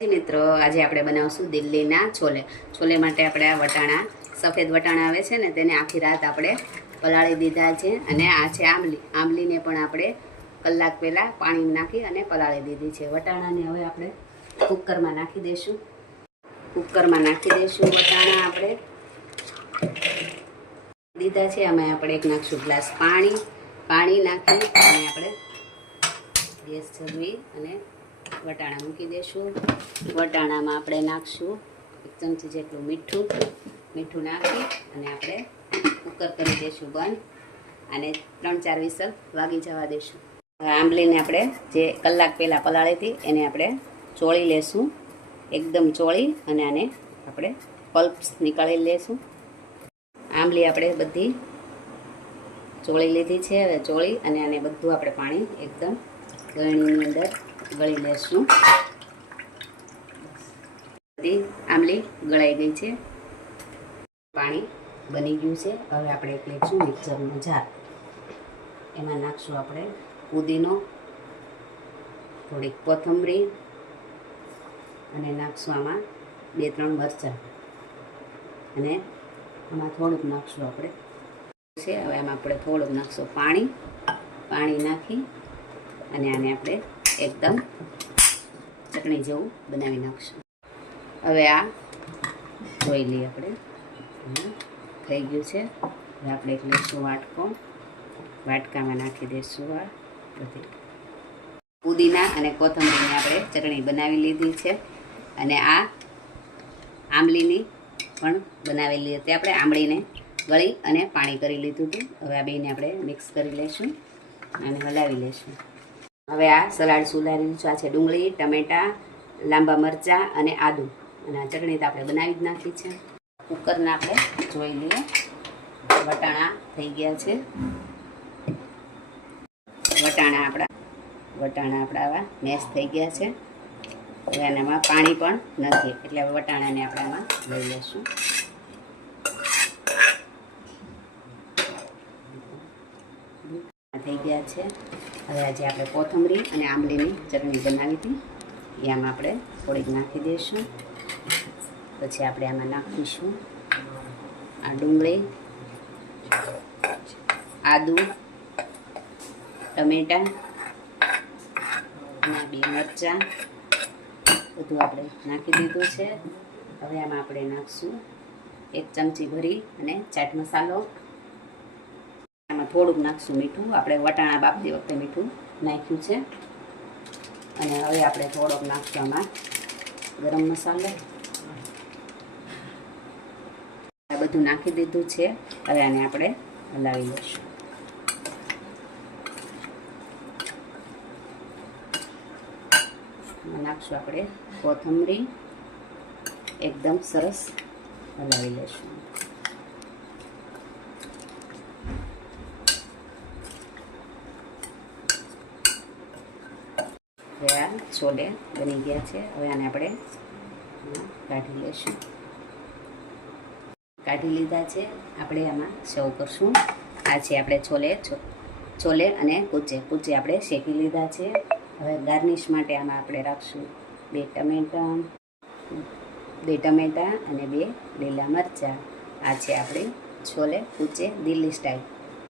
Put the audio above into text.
મિત્રો આજે આપણે બનાવશું દિલ્હીના છોલે. છોલે માટે આપણે આ વટાણા, સફેદ વટાણા આવે છે ને, તેને આખી રાત આપણે પલાળી દીધા છે. અને આ છે આંબલીને પણ આપણે કલાક પહેલાં પાણી નાખી અને પલાળી દીધી છે. વટાણાને હવે આપણે કુકરમાં નાખી દઈશું. વટાણા આપણે દીધા છે. અમે આપણે એક નાખશું ગ્લાસ પાણી નાખી અને આપણે ગેસ ચલાવી અને વટાણા મૂકી દઈશું. વટાણામાં આપણે નાખશું 1 ચમચી જેટલું મીઠું નાખી અને આપણે કુકર કરી દઈશું બંધ અને 3-4 વિસલ વાગી જવા દઈશું. આંબલીને આપણે જે કલાક પહેલાં પલાળી હતી એને આપણે ચોળી લેશું, એકદમ ચોળી અને આને આપણે પલ્પ્સ નીકાળી લેશું. આંબલી આપણે બધી ચોળી લીધી છે. હવે ચોળી અને આને બધું આપણે પાણી એકદમ ગળણીની અંદર ગળી લેશું. બધી આંબલી ગળાઈ ગઈ છે, પાણી બની ગયું છે. હવે આપણે એક લઈશું મિક્સરનો જાર, એમાં નાખશું આપણે પુદીનો, થોડીક કોથમરી અને નાખશું આમાં 2-3 મરચાં અને આમાં થોડુંક નાખશું આપણે છે. હવે આમાં આપણે થોડુંક નાખશું પાણી નાખી અને આને આપણે એકદમ ચટણી જેવું બનાવી નાખશું. હવે આ જોઈ લઈએ આપણે, થઈ ગયું છે. હવે આપણે એક લઈશું વાટકામાં નાખી દઈશું આ બધી પુદીના અને કોથમરીની આપણે ચટણી બનાવી લીધી છે. અને આ આંબલીની પણ બનાવેલી હતી આપણે. આંબલીને ગળી અને પાણી કરી લીધું હતું. હવે આ બેને આપણે મિક્સ કરી લઈશું અને હલાવી લઈશું. હવે આ સલાડ સુધારેલું છે. આ છે ડુંગળી, ટમેટાં, લાંબા મરચાં અને આદુ, અને આ ચટણી તો આપણે બનાવી જ નાખી છે. કુકરને આપણે જોઈ લઈએ. વટાણા થઈ ગયા છે. વટાણા આપણા આવા મેશ થઈ ગયા છે. હવે આનામાં પાણી પણ નથી, એટલે વટાણાને આપણે આમાં લઈ લઈશું. થઈ ગયા છે. હવે આજે આપણે કોથમરી અને આંબલીની ચટણી બનાવી હતી એ આમાં આપણે થોડીક નાખી દઈશું. પછી આપણે આમાં નાખીશું આ ડુંગળી, આદુ, ટમેટાં અને 2 મરચાં બધું આપણે નાખી દીધું છે. હવે આમાં આપણે નાખશું 1 ચમચી ભરી અને ચાટ મસાલો. આમાં થોડુંક નાખશું મીઠું. આપણે વટાણા બાફતી વખતે મીઠું નાખ્યું છે. અને હવે આપણે થોડોક નાખશું આમાં ગરમ મસાલો. આ બધું નાખી દીધું છે. હવે આને આપણે હલાવી લઈશું. નાખશું આપણે કોથમરી, એકદમ સરસ હલાવી લઈશું. હવે આ છોલે બની ગયા છે. હવે આને આપણે કાઢી લઈશું. કાઢી લીધા છે. આપણે આમાં સર્વ કરશું. આ છે આપણે છોલે અને કૂચે આપણે શેકી લીધા છે. હવે ગાર્નિશ માટે આમાં આપણે રાખશું 2 ટમેટાં અને 2 લીલા મરચાં. આ છે આપણે છોલે કૂચે દિલ્હી સ્ટાઇલ.